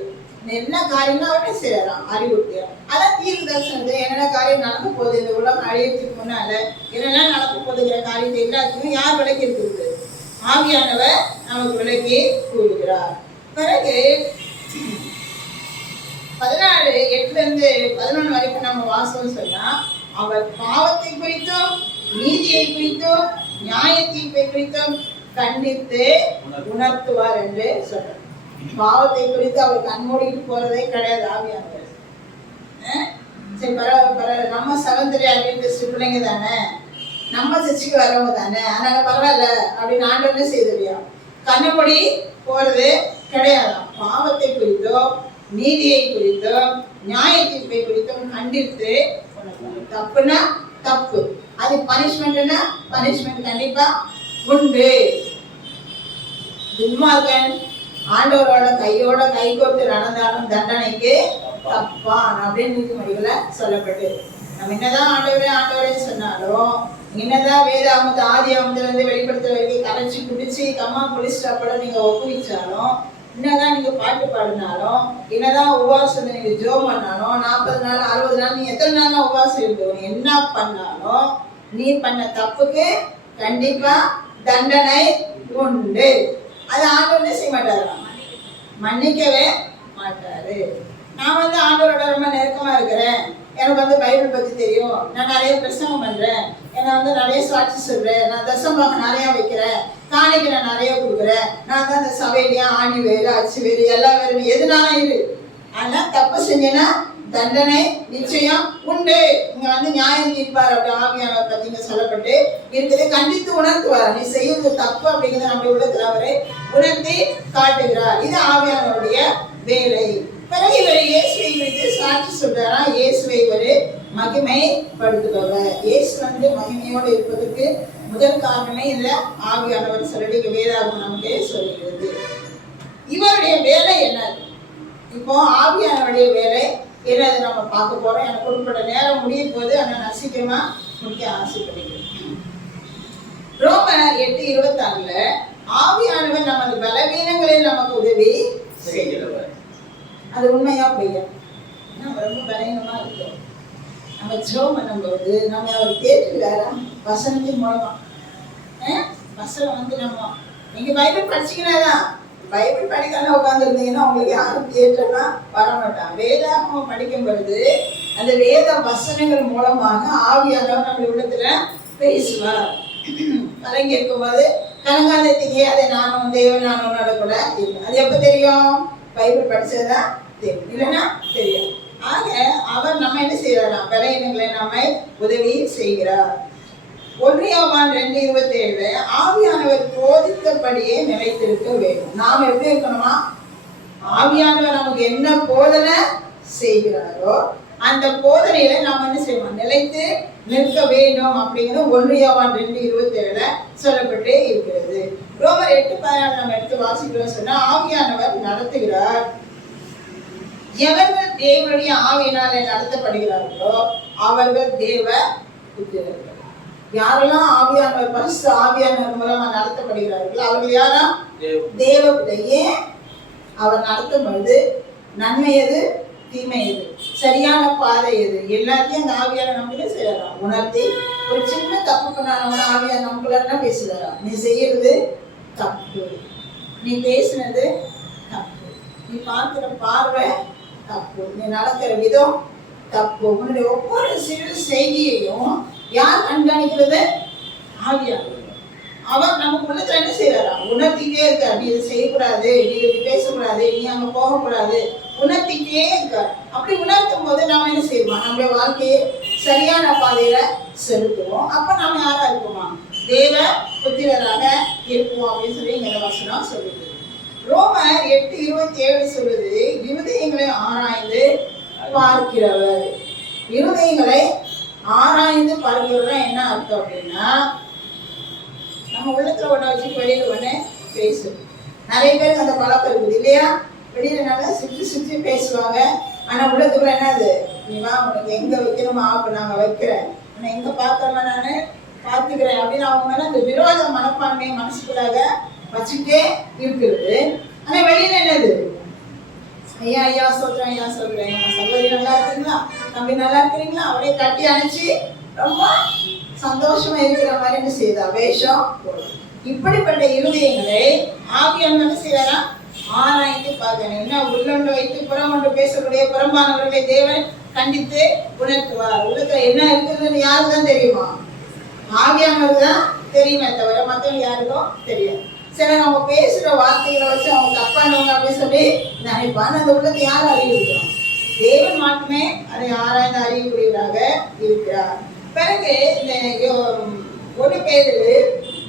என்ன காரியம்னா அவனே செய்யறான், அறிவுறுத்தியான். அதான் தீர்க்க தரிசனது என்னென்ன காரியம் நடக்க போகுது, இந்த உலகம் அழியத்துக்கு முன்னால என்னென்ன நடக்க போகுதுங்கிற காரியத்தை எல்லாத்தையும் யார் விளக்கி இருக்குது? ஆவியானவர் நமக்கு விளக்கி கூறுகிறார். பிறகு 16:8-11 வரைக்கும் நம்ம வாசம் சொன்னா, அவர் பாவத்தை குறித்தும் நீதியை குறித்தும் நியாய தீர்ப்பை குறித்தும் கண்டித்து உணர்த்துவார் என்று சொல்றார். பாவத்தை குறித்து அவர் கண்மூடிட்டு போறதே கிடையாது ஆவியானவர். சரி, பரவாயில்ல, நம்ம சகோதரி அட்வென்டிஸ்ட் பிள்ளைங்க தானே, நம்ம சர்ச்சுக்கு வரவங்க தானே, அதனால பரவாயில்ல அப்படின்னு ஆண்டவனே செய்தியா கண்ணுமூடி போறது கிடையாது. பாவத்தை குறித்தும் நீதியை குறித்தும் நியாய தீர்ப்பை குறித்தும் கண்டித்து தப்புனா தப்பு, அது பனிஷ்மெண்ட்னா பனிஷ்மெண்ட் கண்டிப்பா உண்டு. துன்மார்க்கன் ஆண்டவரோட கையோட கை கோர்த்து நடந்தாலும் தண்டனைக்கு தப்பான் அப்படின்னு நீதிமொழிகளை சொல்லப்பட்டு. நம்ம என்னதான் ஆண்டவரே சொன்னாலும், என்னதான் வேதாகமத்தை ஆதி ஆகமத்துல இருந்து வெளிப்படுத்த வரைக்கும் கரைச்சி குடிச்சு கம்மா குடிச்சிட்டு அப்படம் நீங்க ஒப்புவிச்சாலும், என்னதான் நீங்க பாட்டு பாடினாலும், என்னதான் உபவாசம் நீங்க ஜோம் பண்ணாலும், 40 நாள் 60 நாள் நீ எத்தனை நாள் உபவாசம் இருக்கணும், என்ன பண்ணாலும் நீ பண்ண தப்புக்கு கண்டிப்பா தண்டனை உண்டு. அது ஆண்டவரே செய்ய மாட்டாரு, மன்னிக்கவே மாட்டாரு. நான் ஆண்டவரோட ரொம்ப நெருக்கமா இருக்கிறேன், எனக்கு பைபிள் பத்தி தெரியும், நான் நிறைய பிரசங்கம் பண்றேன், என்ன நிறைய சாட்சி சொல்றேன், நான் தசமாக நிறைய வைக்கிறேன், காணிக்கு நான் நிறைய கொடுக்குறேன், நான் தான் இந்த சபையிலையா ஆணி வேறு அச்சு வேறு எல்லா வேறு எதுனாலும் இரு, ஆனா தப்பு செஞ்சேன்னா தண்டனை நிச்சயம் உண்டு. இங்க நியாயம் தீர்ப்பார் அப்படி ஆவியானவர் பத்தி சொல்லப்பட்டு இருக்குது. கண்டித்து உணர்த்துவார், நீ செய்யறது தப்பு அப்படிங்கிறத நம்ம உள்ளத்துல அவரை உணர்த்தி காட்டுகிறார். இது ஆவியானவருடைய வேலை. பிறகு இவர் இயேசுவை குறித்து சாட்சி சொல்றாரா, இயேசுவை ஒரு மகிமைப்படுத்துபவர். இயேசு மகிமையோடு இருப்பதற்கு முதல் காரணமே இல்ல ஆவியானவர் சொல்லி வேதாகம் நமக்கு சொல்கிறது. இவருடைய வேலை என்ன? இப்போ ஆவியானவருடைய வேலை என்னது நம்ம பார்க்க போறோம். எனக்கு குறிப்பிட்ட நேரம் முடியும் போது ஆனா நான் சீக்கிரமா முடிக்க ஆசைப்படுகிறேன். ரோமர் 8:26 ஆவியானவர் நமது பலவீனங்களில் நமக்கு உதவி செய்கிறவர். அது உண்மையா பொய்யா? நம்ம ரொம்ப பலவீனமா இருக்கோம். நம்ம ஜெபம் பண்ணும்போது நம்ம அவர் கேட்டுக்கிறாரா வசனத்தின் மூலமா. வசனம் நம்ம நீங்க பைபிள் படிச்சீங்கன்னாதான், பைபிள் படிக்காம உட்காந்துருந்தீங்கன்னா உங்களுக்கு யாரும் கேட்டா வரமாட்டான். வேதாகமம் படிக்கும் பொழுது அந்த வேத வசனங்கள் மூலமாக ஆவியானவர் நம்ம உள்ளத்துல பேசுவார். கலங்கி இருக்கும்போது கலங்காதத்துக்கே அதை நானும் தேவன் நானோட கூட இல்லை. அது எப்ப தெரியும்? பைபிள் படிச்சதுதான் தெரியும், இல்லைன்னா தெரியும். ஆக அவர் நம்ம என்ன செய்யறாராம், பலவீனங்களை நம்மை உதவி செய்கிறார். 1 யோவான் 2:27 ஆவியானவர் போதித்தபடியே நிலைத்திருக்க வேண்டும். நாம் எப்படி இருக்கணுமா? ஆவியானவர் நமக்கு என்ன போதனை செய்கிறாரோ அந்த போதனையில நாம் என்ன செய்வோம், நிலைத்து நிற்க வேண்டும் அப்படிங்கிறது 1 யோவான் 2:27 சொல்லப்பட்டு இருக்கிறது. ரோமர் 8:14 நம்ம எடுத்து வாசிக்கிறோம் சொன்னா, ஆவியானவர் நடத்துகிறார். எவர்கள் தேவனுடைய ஆவியினாலே நடத்தப்படுகிறார்களோ அவர்கள் தேவ புத்திரர்கள். யாரெல்லாம் ஆவியானவர் பரிசுத்த ஆவியானவர் மூலமா நடத்தப்படுகிறார்கள் அவர்கள் யாரா? தேவ புத்திரர். அவர் நடத்தும் பொழுது நன்மை எது, தீமை எது, சரியான பாதை எது, எல்லாத்தையும் அந்த ஆவியானவர் நமக்கு செய்யலாம் உணர்த்தி. ஒரு சின்ன தப்பு பண்ணாலும் ஆவியானவர் நமக்குள்ள பேசுகிறாராம், நீ செய்யறது தப்பு, நீ பேசுனது தப்பு, நீ பார்க்கிற பார்வை தப்பு, நீ நடக்கிற விதம் தப்பு. உன்னுடைய ஒவ்வொரு சிறு செய்தியையும் யார் கண்காணிக்கிறது? ஆவியானவர். அவர் நமக்கு உள்ளத்துல என்ன செய்யறாரா, உணர்த்திக்கிட்டே இருக்கார். நீ இதை செய்யக்கூடாது, நீ இது பேசக்கூடாது, நீ அங்க போகக்கூடாது, உணர்த்திக்கிட்டே இருக்கார். அப்படி உணர்த்தும் போது நாம என்ன செய்வோம், நம்முடைய வாழ்க்கையை சரியான பாதையில செலுத்துவோம். அப்ப நாம யாரா இருக்குமா, தேவ புத்திரராக இருப்போம் அப்படின்னு சொல்லி இங்க வசனம் சொல்லுது. ரோமர் 8:27 சொல்லுது, இருதயங்களை ஆராய்ந்து பார்க்கிறவர். இருதயங்களை ஆராய்ந்து பார்க்கிறதுனா என்ன அர்த்தம் அப்படின்னா, நம்ம உள்ளத்துல ஒண்ணு வச்சு வெளியில ஒண்ணு பேசு. நிறைய பேருக்கு அந்த பழக்கம் இருக்குது இல்லையா? வெளியில நல்லா சுற்றி பேசுவாங்க, ஆனா உள்ளத்துக்குள்ள என்னது, நீ வா உனக்கு எங்க வைக்கணுமா அப்ப நாங்க வைக்கிறேன், ஆனா எங்க பார்த்தோம்னா நானு பார்த்துக்கிறேன் அப்படின்னு அவங்க மேல அந்த விரோத மனப்பான்மையை மனசுக்குள்ளாக வச்சுட்டே இருக்கிறது. ஆனா வெளியில என்னது, ஐயா ஐயா சொல்றேன், ஐயா சொல்றேன், சகோதரி நல்லா இருக்கீங்களா, தம்பி நல்லா இருக்கிறீங்களா, அப்படியே கட்டி அணைச்சு ரொம்ப சந்தோஷமா இருக்கிற மாதிரி என்ன செய்யுதா வேஷம். இப்படிப்பட்ட இருதயங்களை ஆவியானவர் என்ன செய்வாரா, ஆராய்ந்து பார்க்கணும். என்ன உள்ளொன்று வைத்து புறம் ஒன்று பேசக்கூடிய புறம்பானவர்களை தேவன் கண்டித்து உணர்த்துவார். உள்ளத்துல என்ன இருக்குதுன்னு யாருதான் தெரியுமா? ஆவியானவர் தான் தெரியுமே தவிர மற்றவங்க யாருக்கும் தெரியாது. சில நம்ம பேசுற வார்த்தைகளை வச்சு அவங்க தப்பானவங்க அப்படின்னு சொல்லி நினைப்பான். அந்த உள்ளத்தை யார் அறிவிக்கிறோம்? தேவன் மட்டுமே அதை ஆராய்ந்து அறியக்கூடியவராக இருக்கிறார். பிறகு இந்த 1 பேதுரு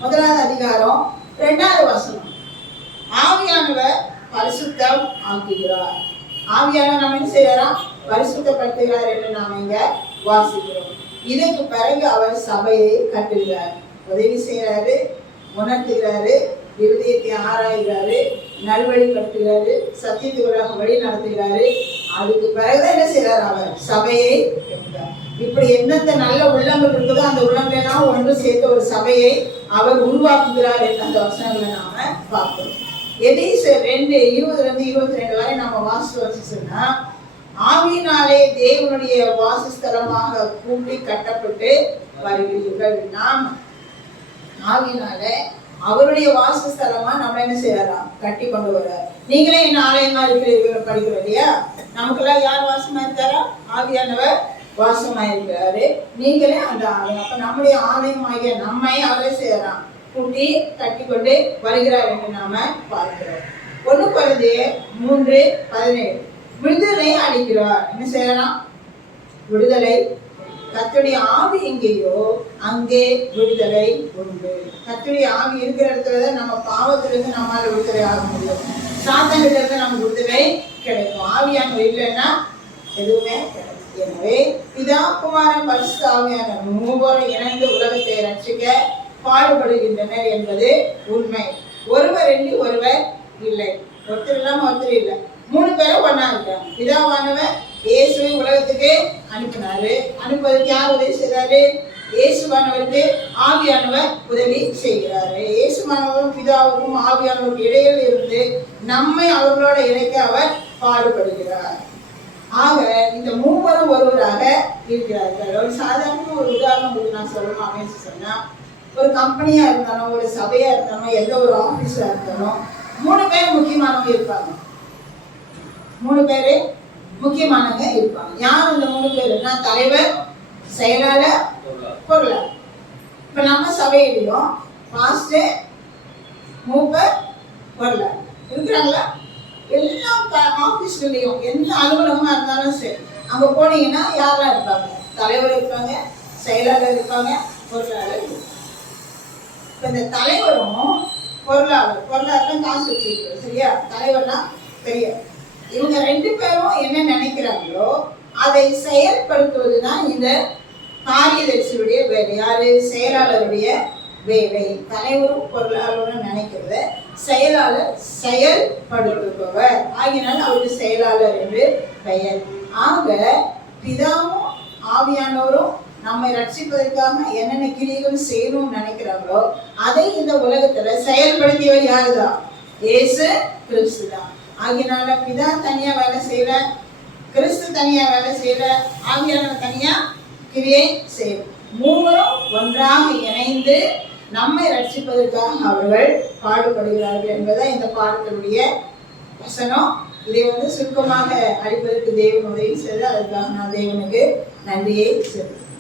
1ஆம் அதிகாரம் 2வது வசனம், ஆவியானவர் பரிசுத்தம் ஆக்குகிறார். ஆவியானவர் நம்ம என்ன செய்யறோம், பரிசுத்தப்படுத்துகிறார் என்று நாம் இங்க வாசிக்கிறோம். இதுக்கு பிறகு அவர் சபையை கட்டுகிறார், உதவி செய்யறாரு, உணர்த்துகிறாரு, இருதயத்தை ஆராய்கிறாரு, நல்வழிப்படுத்துகிறாரு, சத்தியத்துக்குள்ளாக வழி நடத்துகிறாரு. அதுக்கு பிறகுதான் என்ன செய்யறாரு, அவர் சபையை கட்டுகிறார். இப்படி எந்தெந்த நல்ல உள்ளங்கள் இருக்குதோ அந்த உள்ளங்களெல்லாம் ஒன்று சேர்த்து ஒரு சபையை அவர் உருவாக்குகிறார் என்று அந்த வசனங்களை நாம பார்க்கிறோம். எபேசியர் 2:20-22 வரை நம்ம வாசிச்சு சொன்னா, ஆவியினாலே தேவனுடைய வாசஸ்தலமாக கூட்டி கட்டப்பட்டு வருகிறீர்கள். நாம் ஆவியினால அவருடைய வாசஸ்தலமா நம்ம என்ன செய்யலாம், கட்டி கொண்டு வர்றார். நீங்களே என்ன ஆலயமா இருக்கிறீர்கள் படிக்கிறோம் இல்லையா? நமக்கெல்லாம் யார் வாசமா இருக்காரா? ஆவியானவர் வாசமா இருக்கிறாரு. நீங்களே அந்த ஆலயம். அப்ப நம்முடைய ஆலயமாகிய நம்மை அவரே செய்யலாம் கூட்டி கட்டி கொண்டு வருகிறார் என்று நாம பார்க்கிறோம். 1 கொரிந்தியர் 3:17 விடுதலை அளிக்கிறார். என்ன செய்யலாம், விடுதலை. கர்த்தருடைய ஆவி எங்கேயோ அங்கே விடுதலை உண்டு. கர்த்தருடைய ஆவி இருக்கிற இடத்துலதான் நம்ம பாவத்திலிருந்து நம்மளால விடுதலை ஆக முடியும். சாத்தான்கிட்ட இருந்து நமக்கு விடுதலை கிடைக்கும். ஆவியானவர் இல்லைன்னா எதுவுமே கிடைக்கும். எனவே பிதா குமாரன் பரிசுத்த ஆவியானவர் 3 இணைந்து உலகத்தை ரட்சிக்க பாடுபடுகின்றனர் என்பது உண்மை. ஒருவர் என்று ஒருவர் இல்லை, ஒருத்தர் இல்லாம ஒருத்தர் இல்லை, 3 பேரும் ஒன்னா இருக்காங்க. பிதாவானவர் இயேசுவை உலகத்துக்கு அனுப்பினாரு. அனுப்புவதற்கு யார் உதவி செய்யறாரு? இயேசுவானவருக்கு ஆவியானவர் உதவி செய்கிறாரு. இயேசுவானவரும் பிதாவுக்கும் ஆவியானவருக்கு இடையில் இருந்து நம்மை அவர்களோட இணைக்க அவர் பாடுபடுகிறார். ஆக இந்த 3 ஒருவராக இருக்கிறார்கள். ஒரு சாதாரண ஒரு உதாரணம் நான் சொல்லணும் அப்படின்னு சொன்னா, ஒரு கம்பெனியா இருந்தாலும், ஒரு சபையா இருந்தாலும், எந்த ஒரு ஆபீஸா இருந்தாலும் 3 பேர் முக்கியமானவங்க இருப்பாங்க. 3 பேரு முக்கியமானவங்க இருப்பாங்க. யார் அந்த 3 பேருன்னா, தலைவர், செயலாளர், பொருளாளர். இப்ப நம்ம சபையிலையும் பாஸ்டர், மூப்பர், பொருளாளர் இருக்கிறாங்களா? எல்லா ஆபீஸ்லயும் எந்த அலுவலகமா இருந்தாலும் சரி, அங்க போனீங்கன்னா யாரெல்லாம் இருப்பாங்க? தலைவர் இருப்பாங்க, செயலாளர் இருப்பாங்க, பொருளாளர் இருப்பாங்க. இப்ப இந்த தலைவரும் பொருளாளர் காசு வச்சிருக்காரு சரியா? தலைவர்னா தெரியாது. இவங்க 2 பேரும் என்ன நினைக்கிறாங்களோ அதை செயல்படுத்துவதுதான் இந்த காரியதர்சியுடைய வேலை. யாரு? செயலாளருடைய வேலை. தலைவரும் பொருளாளரும் நினைக்கிறத செயலாளர் செயல்படுத்துபவர். ஆகினால் அவருக்கு செயலாளர் என்று பெயர். ஆக பிதாவும் ஆவியானவரும் நம்மை ரட்சிப்பதற்காக என்னென்ன கிரியைகள் செய்யணும்னு நினைக்கிறாங்களோ அதை இந்த உலகத்துல செயல்படுத்தியவர் யாருதான்? இயேசு கிறிஸ்து தான். ஆகினால பிதா தனியா வேலை செய்யல, கிறிஸ்து தனியா வேலை செய்யல, ஆவியானவர் தனியா கிரியை செய்யும். 3 ஒன்றாக இணைந்து நம்மை ரட்சிப்பதற்காக அவர்கள் பாடுபடுகிறார்கள் என்பதை இந்த பாடத்தினுடைய வசனம். இதை சுருக்கமாக அளிப்பதற்கு தேவன் உதவி செய்து அதற்காக நான் தேவனுக்கு நன்றியை செலுத்துகிறேன்.